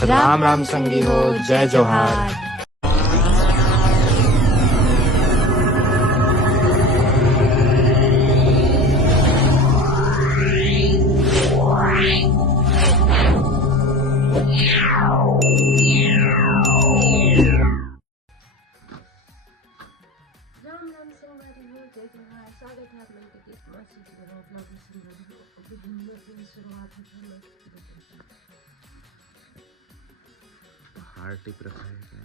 राम राम संगी हो, जय जोहार। राम राम संगवारी हो, जय जोहार। स्वागत है आप लोगों के मासी जी ब्लॉग में संगवारी हो। अभी दिन में दिन शुरुआत होती है। हार टिप रखा है क्या?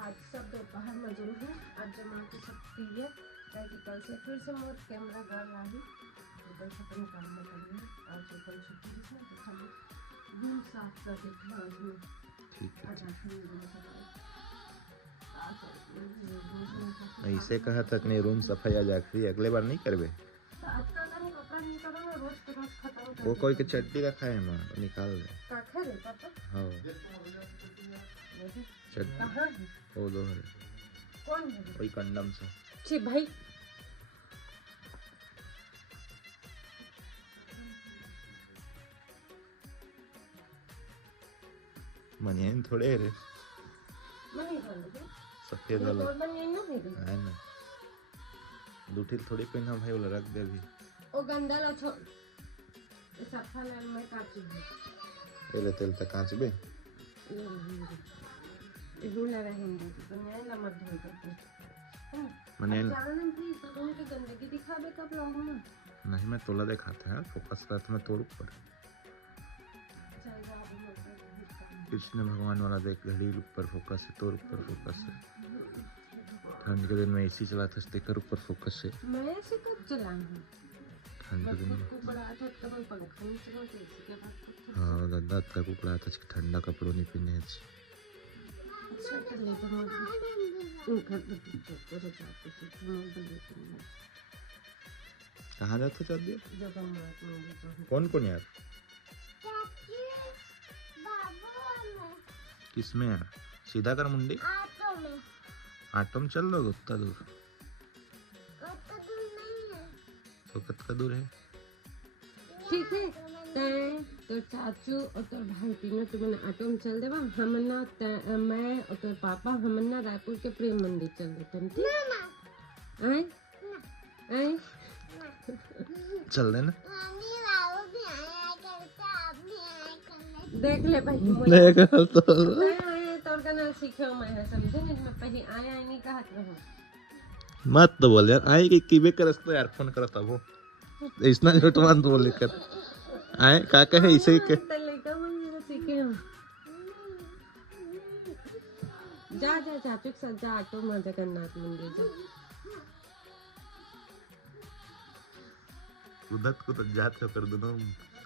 आज सब दोपहर में जो है आज जमा के सब पिए ताकि कल से फिर से मोर कैमरा घर रही तो कल से अपने काम में करिए। आज जो कल छुट्टी है तो खाली रूम साफ कर देते हैं। आज में ठीक है। ऐसे कहा तक नहीं रूम सफाई आज आखिरी, अगले बार नहीं करबे। वो कोई के चट्टी रखा है मां, निकाल दे। हाँ चट्टी वो दो है। कौन है? वही कंडम से। छी भाई मनियन थोड़े रे, मनी कर लो सफेद वाला मनी ना है है ना। दूठी थोड़ी पहना भाई, वाला रख दे अभी। ओ गंदा लो छोड़ सफा में काट दे। पहले तेल तक कांच बे रूला रहेंगे तो मैं ना मत धोई करते मनियन जानन भी तो उनकी गंदगी दिखावे कब लोगों में। नहीं, मैं तोला दिखाता है, फोकस करता मैं तोड़ ऊपर। चल जा अभी मत। कृष्ण भगवान वाला देख, घड़ी ऊपर फोकस है, तोड़ ऊपर फोकस है। ठंड के दिन में एसी चला था, स्टिकर ऊपर फोकस है। मैं ऐसे कब चलाई हूं? ठंड के दिन में को बड़ा था तब पंखा नहीं चलाते इसी के बाद। हाँ दादा तक उपड़ा था, ठंडा कपड़ों नहीं पहने है। अच्छा कर ले तो मत उनका तो चाहते से मोल दे। कहाँ जाते चल दिया? जब हम रात में कौन कौन यार? किसमें यार? सीधा कर मुंडी। ऑटो में चल लोगे उतना दूर? तो कितना दूर है? ठीक है तो चाचू और तो भाई तीनों तुम्हें ऑटो में चल देवा। हमन्ना मैं और तो पापा हमन्ना रायपुर के प्रेम मंदिर चल देते हैं। ठीक आए आए चल देना। देख ले भाई देख तो तोर का नाल सीखे मैं है समझे नहीं। मैं पहले आए आए नहीं कहत रहूं। मत तो बोल यार, आई कि कीबे करस तो यार फोन करता वो इतना झूठ मत बोल कर। आए का कहे इसे के लेका मैं सीखे हम। जा जा चाचू के साथ जा ऑटो में जगन्नाथ मंदिर जा। उधर को तो जाते हो कर दोनों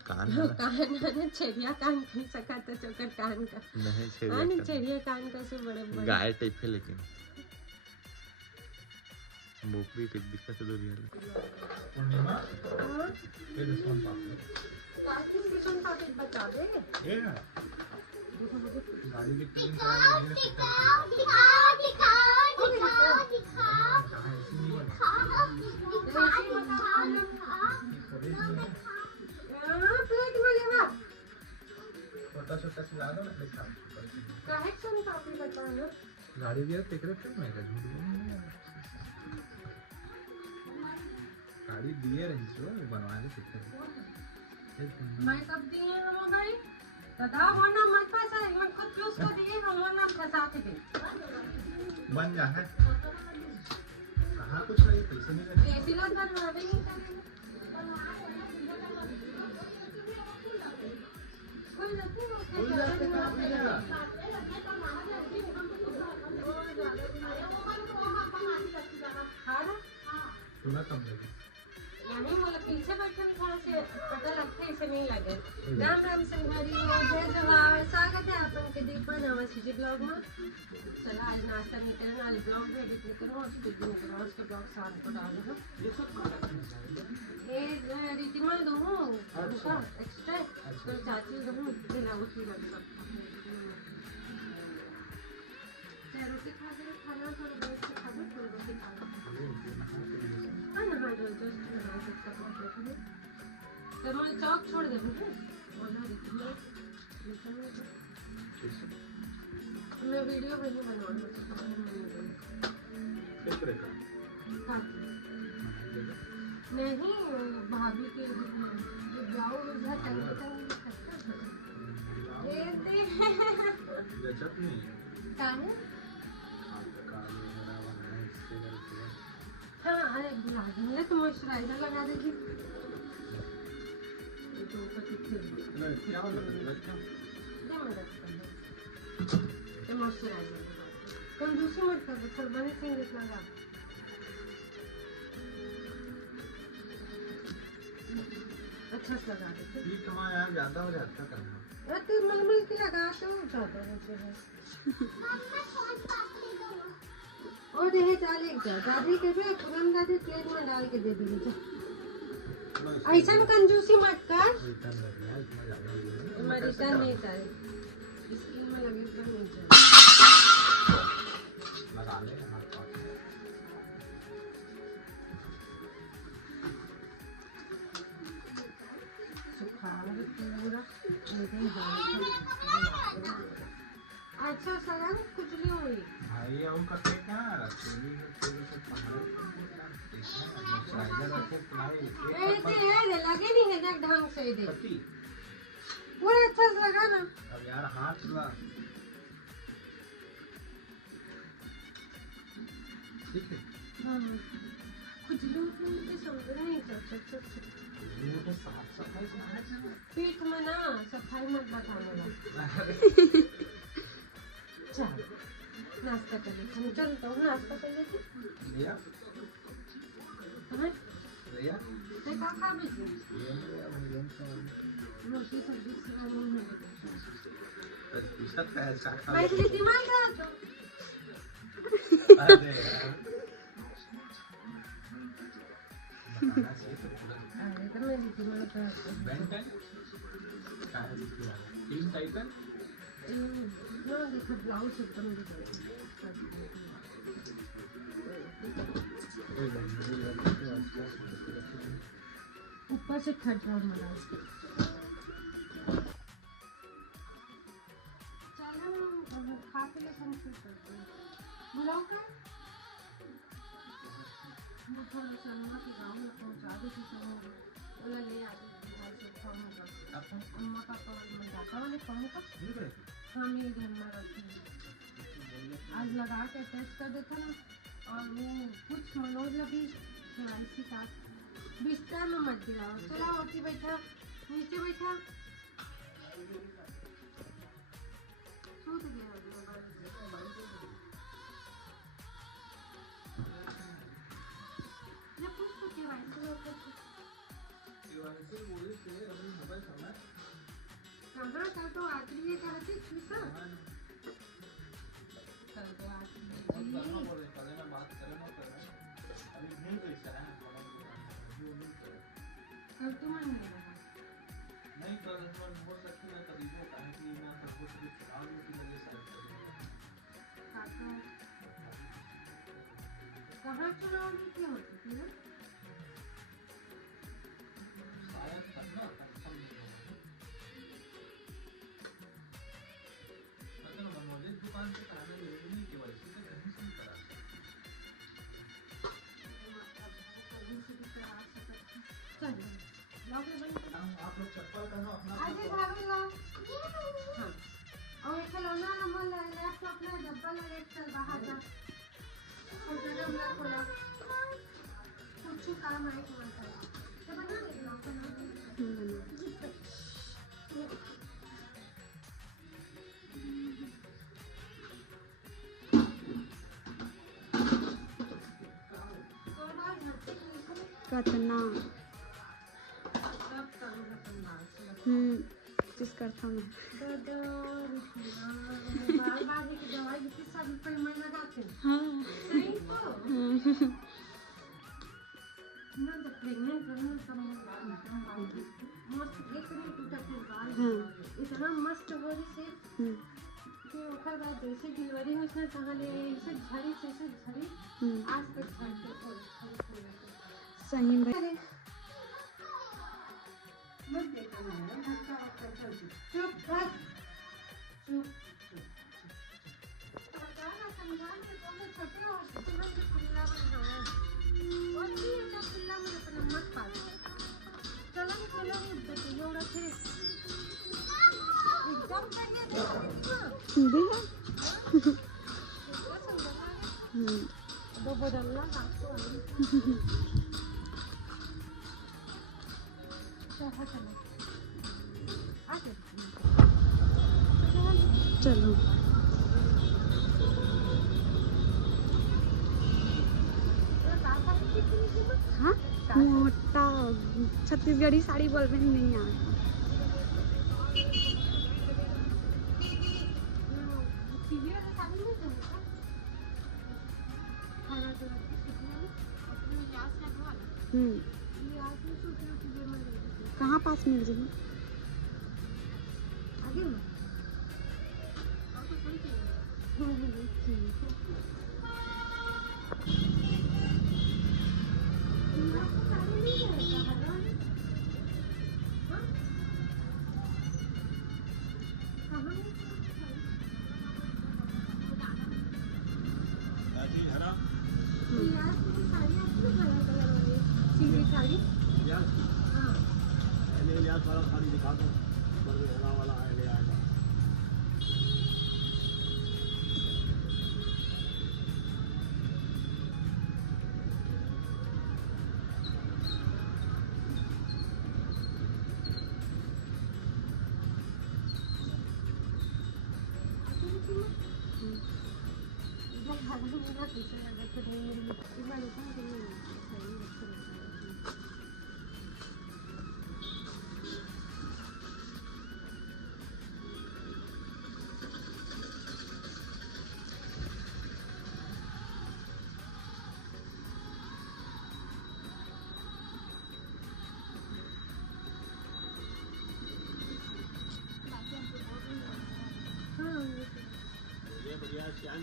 कान है ना। कान ना छेड़िया कान कह सका तो चोकर कान का नहीं हाँ छेड़िया कान का से बड़े बड़े गाय टाइप है, लेकिन बोकरी टाइप दिखता है दूर यार। बता दे गाड़ी की ट्रेन छोटा चला दो ना काहे सन पापी बता ना गाड़ी दिया टिकट क्यों मैं झूठ बोलूं। गाड़ी दिए रही सो बनवा के टिकट मैं कब दिए हम गाड़ी दादा वरना मत पैसा मैं खुद प्लस को दिए हम वरना फंसा के दे बन जा है। कहां कुछ नहीं पैसे नहीं लगे। ऐसी लोग बनवावे नहीं कोई नहीं कोई जाते काम नहीं है। सुना कम लगे नहीं मतलब पीछे बैठे में थोड़ा से पता लगता है इसे नहीं लगे। राम राम संगवारी हो, जय जोहार। स्वागत है आप लोगों के दीपा नवासी जी ब्लॉग में। चला आज नाश्ता नहीं करना, आज ब्लॉग में एडिट नहीं करूँ, आज कुछ दिन करूँ, उसके ब्लॉग साथ को डाल दूँ। ये रिटिमा दूँ उनका एक्स्ट्रा तो चाची दूँ बिना उसी लग रोटी खा के खाना थोड़ा बहुत से खा दो, थोड़ी रोटी खा लो। हाँ ना हाँ जो तो मैं चौक छोड़ दे मुझे। मैं वीडियो भी नहीं बनवाऊंगा। फिक्र का नहीं भाभी के जाओ उधर गजब नहीं काहे हाँ अरे बुला दूंगा तो मॉइस्चराइजर लगा देगी तो क्या मतलब मॉइस्चराइजर कंजूसी मत कर थोड़ा बने से लगा अच्छा से लगा दे ठीक हमारे यहाँ ज्यादा हो जाता करना तो मलमल की लगा तो ज्यादा होते हैं और देहे चाल एक दादी के भी पुरान दादी प्लेट में डाल के दे दीजिए ऐसा कंजूसी मत कर हमारी रिटर्न नहीं चाहिए स्किन में लगे तो नहीं चाहिए लगा ले हमारे पास अच्छा सगन कुछ नहीं हुई भाई हम करते क्या रखी से मॉइस्चराइजर रखे ऐसे है लगे नहीं है जग ढंग से दे पति पूरा अच्छा से लगा ना अब यार हाथ ला ठीक है कुछ लोग मुझे समझ नहीं सकते मुझे साफ सफाई से पीठ में ना सफाई मत बताने लगा चल नाश्ता कर लेते हम चलते हो नाश्ता कर लेते लिया हाँ लिया देखा खा भी ये रोटी सब्जी से हम नहीं इसका पैसा खा पहले दिमाग लगा तो अरे यार बताना चाहिए तो पूरा अरे तो मैं दिमाग लगा बेंटन क्या है टीम टाइटन ना देखो ब्लाउज एकदम दिख रहा ऊपर से खट रहा हमारा चलो खा के लेकर हम शुरू करते हैं बुलाओ का वो थोड़ा सा अम्मा के गाँव में पहुँचा दे तो सब बोला ले आ अम्मा पापा में जाता वाले फोन का हाँ मेरी घर में रखी आज लगा के टेस्ट कर देता ना और वो कुछ मनोज लगी इसी का बिस्तर में मत गिराओ चला होती बैठा नीचे बैठा सूत गया कहाँ कल तो आखिरी ये कहती थी सर कल तो आखिरी कल तो मन नहीं लगा नहीं कर बोल सकती है तरीके का है कि मैं सब कुछ चुनाव की वजह से कहाँ चुनाव में क्या होती थी ना शायद करना कंफर्म नहीं होगा मनोज दुकान से कराने नहीं की वजह से कहीं से करा आप लोग चप्पल पहनो अपना आगे भाभी लो हाँ और एक खिलौना नंबर लैपटॉप में डब्बा लगे चल बाहर जा और जगह में खोला कुछ काम है तुम्हारा तो बना ले लो कतना जिस करता मैं दवाई सब में लगाते हाँ सही तो ना तो प्रेग्नेंट रहने का मस्त एक नहीं टूटा फिर बाल इतना मस्त बोली से कि ओकर बाद जैसे डिलीवरी हुई ना कहाँ ले ऐसे झड़ी आज तक झड़ते सही में मत देखो ना चुप बस चुप छोटे होते तो ना खुला बनाया और ये ना खुला में अपना मत पास चलो नहीं खुला नहीं तो ये उड़ा फिर एकदम करिए दे दो बदलना आपको चलो हाँ मोटा छत्तीसगढ़ी साड़ी बोल रहे नहीं आता कहाँ पास मिल जाएगी आगे में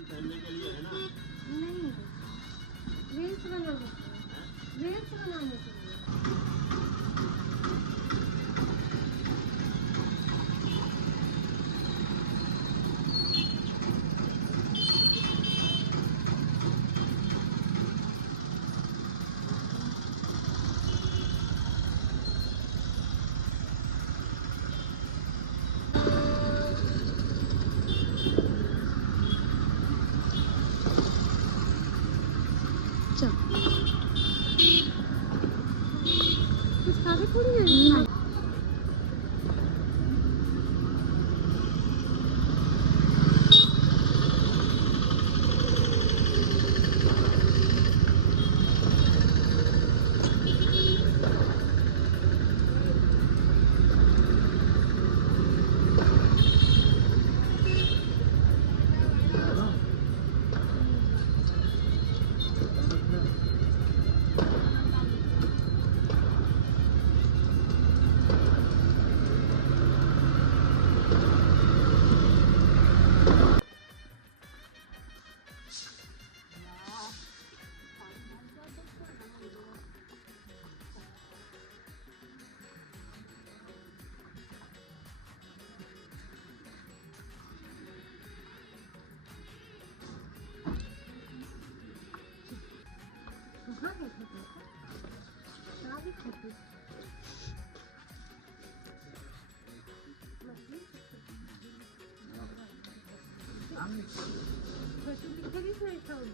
पहनने के लिए है ना? नहीं रील्स बनाने के लिए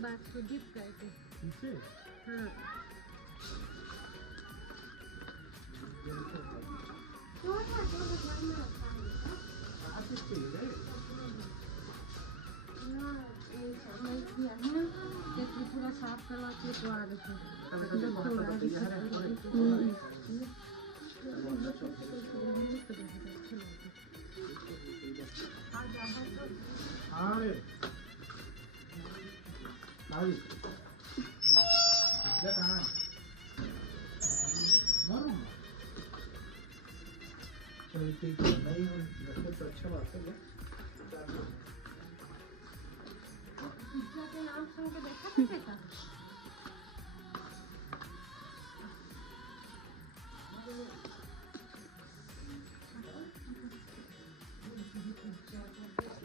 बात को डिप करके हाँ पूरा साफ करवा के तो आ रहे अच्छा बात है के नाम सुन के देखा था बेटा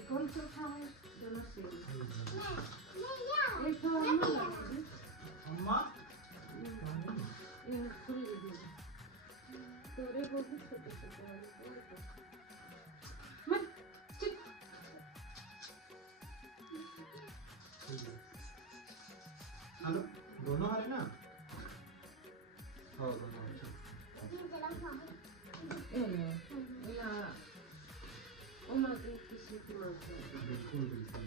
कौन चोखा है दोनों सेम। एक तो अम्मा लाएगी। अम्मा ये फुल दे तोरे वो भी छोटे छोटे वाले मत चुप। हेलो दोनों हरे ना हाँ दोनों या अम्मा के किसी की मांगते हैं। बिल्कुल बिल्कुल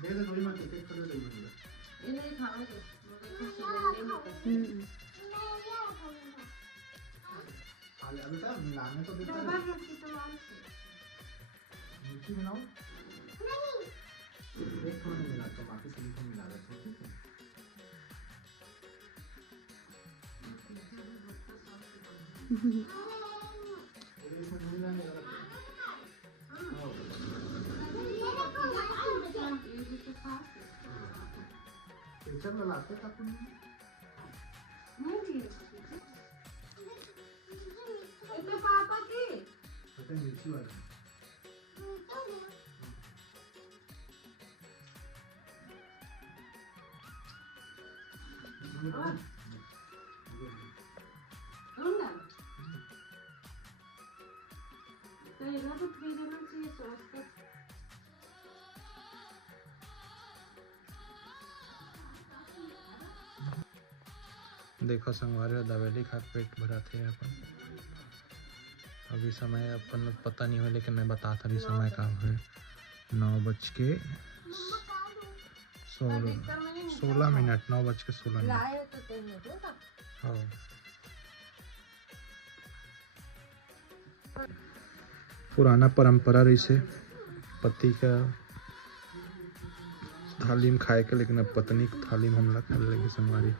दे दे थोड़ी मत एक कर दे ये नहीं खाओगे मुझे कुछ नहीं पसंद। अभी बेटा मिलाने तो देता है जबरदस्ती तो वाले मिर्ची बनाओ एक थोड़ी मिला तो बाकी सभी को मिला देते हैं ठीक है। इसमें मिल जाएगा टीचर लाते था तुम तो पापा की पता है मिर्ची वाला तो इधर तो फ्री देना चाहिए सॉस का। देखो संगवारी दवेली खा पेट भरा थे अपन। अभी समय अपन लोग पता नहीं हो लेकिन मैं बता था अभी समय का है 9:16 9:16 लाए हो तो तेल में दो ना। हाँ पुराना परंपरा रही से पति का थाली में खाए के लेकिन अब पत्नी की थाली में हम लोग खा लगे संगवारी।